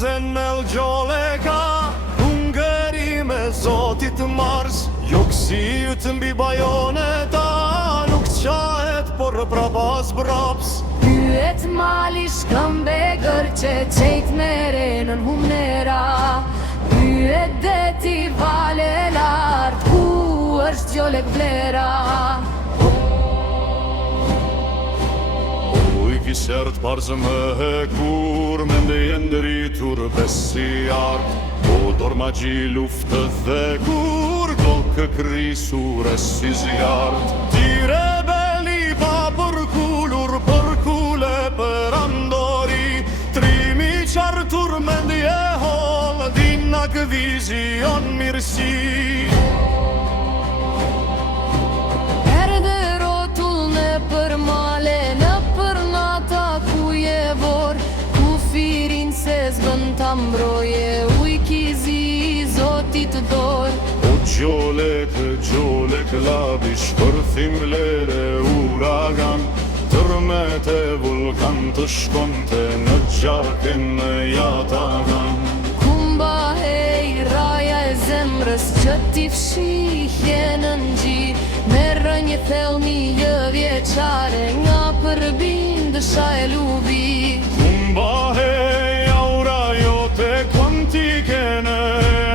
zenel gjole ka, Hungari me Zotit Mars, jo kësijut mbi bajoneta, nuk qahet por prabas braps. Pyet mali shkëmbe gërqe qejt merenën humnera, pyet deti vale lart, ku është gjolek vlera. Kisert parzë më hekur, me ndejen ndritur besi art, o dorma gji luftë dhe kur, kokë krisur e si zjart. Ti rebeli pa përkullur, përkule për andori, trimi qartur me ndje hol, dinak vizion mirësi. Erdhe rotull në për male, në për nata ku je vor, ku firin se zbën të mbroje, ujkizi Zotit dor. O gjolek labish për thimlere uragan, tërmet e vulkan të shkonte në gjarken në jatagan. Kumba hej raja e zemrës që ti fshihje në ngji, merë një thelmi jë vjeqare nga përbindësha e lubi. Kumba hej aura jote kuantike në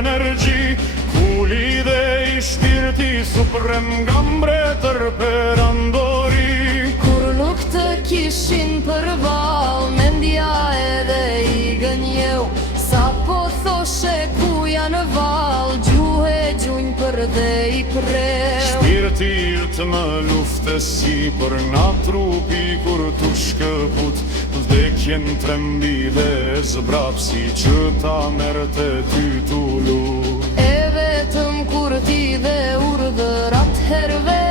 energji, kuli dhe i shpirti suprem nga mbretër për andori. Kur nuk të kishin përval, mendja edhe i gënjeu, sa po thoshe ku janë val, gjuhe gjunj për dhe i preu. Shpirti të më lufte si për nga trupi kur tu shkëput, vdekjen trembi dhe zbrapsi që ta merte ty t'ullu. E vetëm kur ti dhe urdhërat herve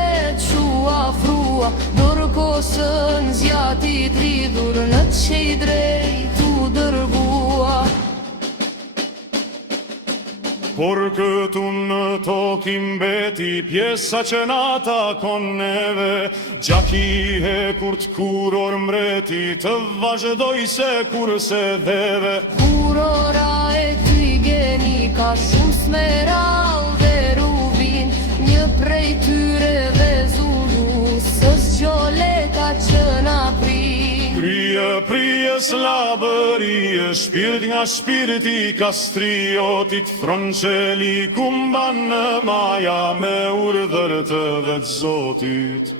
që afrua, dorkosën zjati t'lidhur në qej drejt u dërgua. Por këtu në tokim beti pjesa që na takon neve, gjaki he kur t'kuror mreti të vazhdoj se kurse dheve. Kurora e ty geni ka shumë smeral dhe rubin, një prej tyre dhe zulu, së zgjoleka që na prin. Prije slabërie, shpirt nga shpirti kastriotit, fronqeli kumban në maja me urdhër të vetë Zotit.